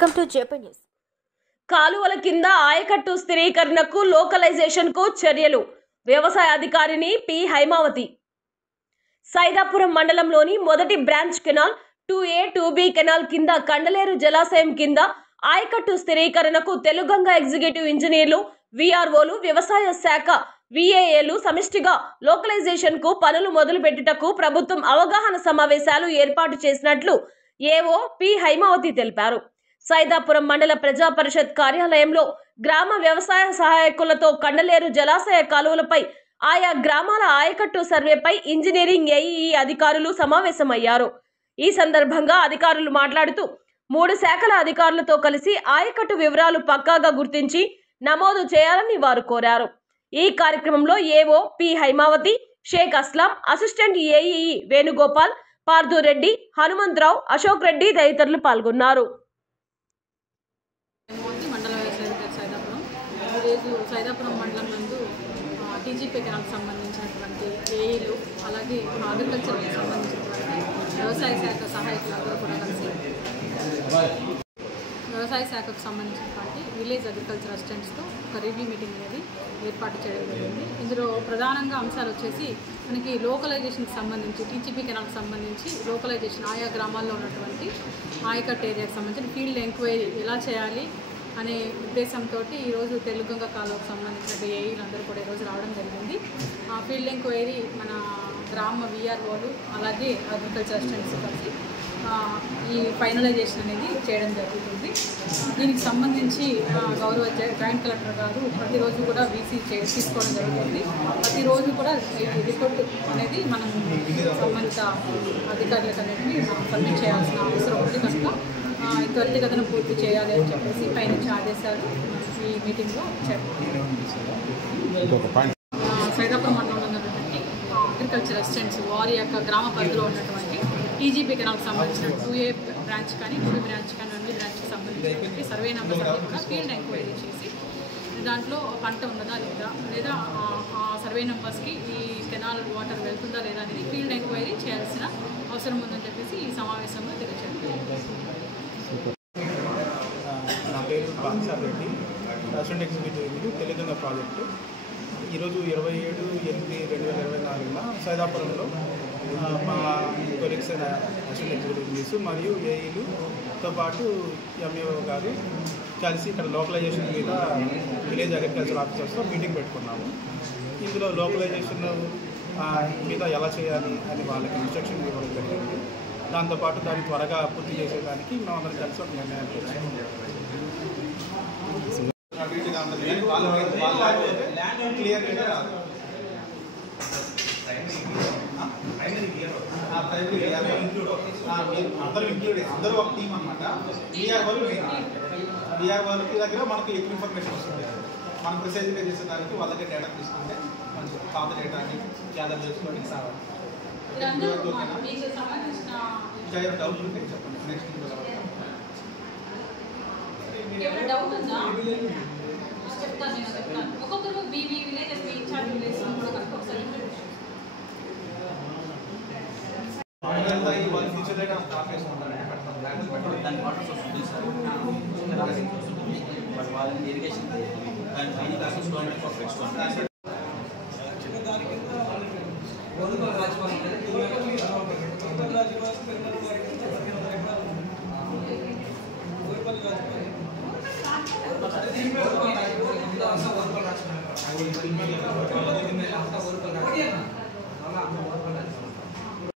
Welcome to JP news. కాలువల కింద ఆయకట్టు స్థిరీకరణకు లోకలైజేషన్కు చర్యలు. వ్యవసాయ అధికారిని పి హైమావతి. సైదాపురం మండలంలోని మొదటి branch canal 2A 2B canal కింద కండలేరు జలాశయం కింద ఆయకట్టు స్థిరీకరణకు తెలుగంగ ఎగ్జిక్యూటివ్ ఇంజనీర్లు, విఆర్ఓలు, వ్యవసాయ శాఖ విఏఏలు సమిష్టిగా లోకలైజేషన్కు పనులు మొదలుపెట్టుటకు ప్రభుత్వం అవగాహన సమావేశాలు ఏర్పాటు చేసినట్లు ఏఓ పి హైమావతి తెలిపారు. సైదాపురం మండల ప్రజా పరిషత్ కార్యాలయంలో గ్రామ వ్యవసాయ సహాయకులతో కండలేరు జలాశయ కాలువలపై ఆయా గ్రామాల ఆయకట్టు సర్వేపై ఇంజనీరింగ్ ఏఈఈ అధికారులు సమావేశమయ్యారు. ఈ సందర్భంగా అధికారులు మాట్లాడుతూ 3 శాఖల అధికారులతో కలిసి ఆయకట్టు వివరాలు పక్కాగా గుర్తించి నమోదు చేయాలని వారు కోరారు. ఈ కార్యక్రమంలో AO P Haimavathi, Shaik Aslam, assistant AEE Venugopal, Parthureddy, Hanumantharao, Ashok Reddy తదితరులు పాల్గొన్నారు. సైదాపురం మండలం నందు టీజీపీ కెనాల్కి సంబంధించినటువంటి ఏఈలు, అలాగే అగ్రికల్చర్కి సంబంధించినటువంటి వ్యవసాయ శాఖ సహాయకులందరూ కూడా కలిసి వ్యవసాయ శాఖకు సంబంధించినటువంటి విలేజ్ అగ్రికల్చర్ అసిస్టెంట్స్తో ఒక రివ్యూ మీటింగ్ అనేది ఏర్పాటు చేయడం జరిగింది. ఇందులో ప్రధానంగా అంశాలు వచ్చేసి మనకి లోకలైజేషన్కి సంబంధించి, టీజీపీ కెనాల్కి సంబంధించి లోకలైజేషన్ ఆయా గ్రామాల్లో ఉన్నటువంటి ఆయకట్టు ఏరియాకి సంబంధించిన ఫీల్డ్ ఎంక్వైరీ ఎలా చేయాలి అనే ఉద్దేశంతో ఈరోజు తెలుగంగ కాలువకు సంబంధించిన ఏఈలందరూ కూడా ఈరోజు రావడం జరిగింది. ఆ ఫీల్డ్ ఎంక్వైరీ మన గ్రామ విఆర్ఓలు అలాగే అగ్రికల్చర్ అసిస్టెంట్స్ కలిసి ఈ ఫైనలైజేషన్ అనేది చేయడం జరుగుతుంది. దీనికి సంబంధించి గౌరవ జాయింట్ కలెక్టర్ గారు ప్రతిరోజు కూడా వీసీ తీసుకోవడం జరుగుతుంది. ప్రతిరోజు కూడా ఈ రిపోర్ట్ అనేది మనం సంబంధిత అధికారులకు అనేది సబ్మిట్ చేయాల్సిన అవసరం ఉంది కనుక త్వరితగతిన పూర్తి చేయాలి అని చెప్పేసి పైనుంచి ఆదేశాలు ఈ మీటింగ్లో చెప్పారు. సైదాపురం మండలంలో ఉన్నటువంటి అగ్రికల్చర్ అసిస్టెంట్స్ వారి యొక్క గ్రామ పరిధిలో ఉన్నటువంటి టీజీపీ కెనాల్కి సంబంధించిన 2A బ్రాంచ్ కానీ 2B బ్రాంచ్ కానీ 1B బ్రాంచ్కి సంబంధించినటువంటి సర్వే నెంబర్స్ అన్ని కూడా ఫీల్డ్ ఎంక్వైరీ చేసి దాంట్లో పంట ఉన్నదా లేదా ఆ సర్వే నెంబర్స్కి ఈ కెనాల్ వాటర్ వెళ్తుందా లేదా అనేది ఫీల్డ్ ఎంక్వైరీ చేయాల్సిన అవసరం ఉందని చెప్పేసి ఈ సమావేశంలో తెలియజేయండి. నా పేరు Bansar Reddy, assistant executive Teluganga project. ఈరోజు 27/8/2024 సైదాపురంలో మా కొలీగ్స్ అసిస్టెంట్ ఎగ్జిక్యూటివ్స్ మరియు ఏఈలుతో పాటు ఎంఏఓ గారు కలిసి ఇక్కడ లోకలైజేషన్ మీద విలేజ్ అగ్రికల్చర్ ఆఫీసర్స్తో మీటింగ్ పెట్టుకున్నాము. ఇందులో లోకలైజేషన్ మీద ఎలా చేయాలి అని వాళ్ళకి ఇన్స్ట్రక్షన్ ఇవ్వడం జరిగింది. దాంతోపాటు దాన్ని త్వరగా పూర్తి చేసేదానికి మేము అందరం కలిసి ఒక నిర్ణయానికి వచ్చాము. అందరూ ఒక టీం అనమాట. విఆర్ వాళ్ళకి దగ్గర మనకు ఎక్కువ ఇన్ఫర్మేషన్ వస్తుంది. మనం ప్రిసైజ్గా చేసేదానికి వాళ్ళ దగ్గర డేటా తీసుకుంటే మంచి పాత డేటాని గ్యాదర్ చేసుకోవడానికి సార్ డౌట్ ఉంటే చెప్పండి. నెక్స్ట్ డౌట్ ఉందా చెప్తాను, నేను చెప్తాను. ఒక్కొక్కరు బీబీ విలేజెస్ ఇన్ఛార్జ్ విలేజ్ కూడా కనుక ఒకసారి ఫ్యూచర్ డేటా ఆఫీస్ దాని వాటర్ సోర్స్ ఉంది సార్, బట్ వాళ్ళని ఇరిగేషన్ దాని పైన కాసేసి గవర్నమెంట్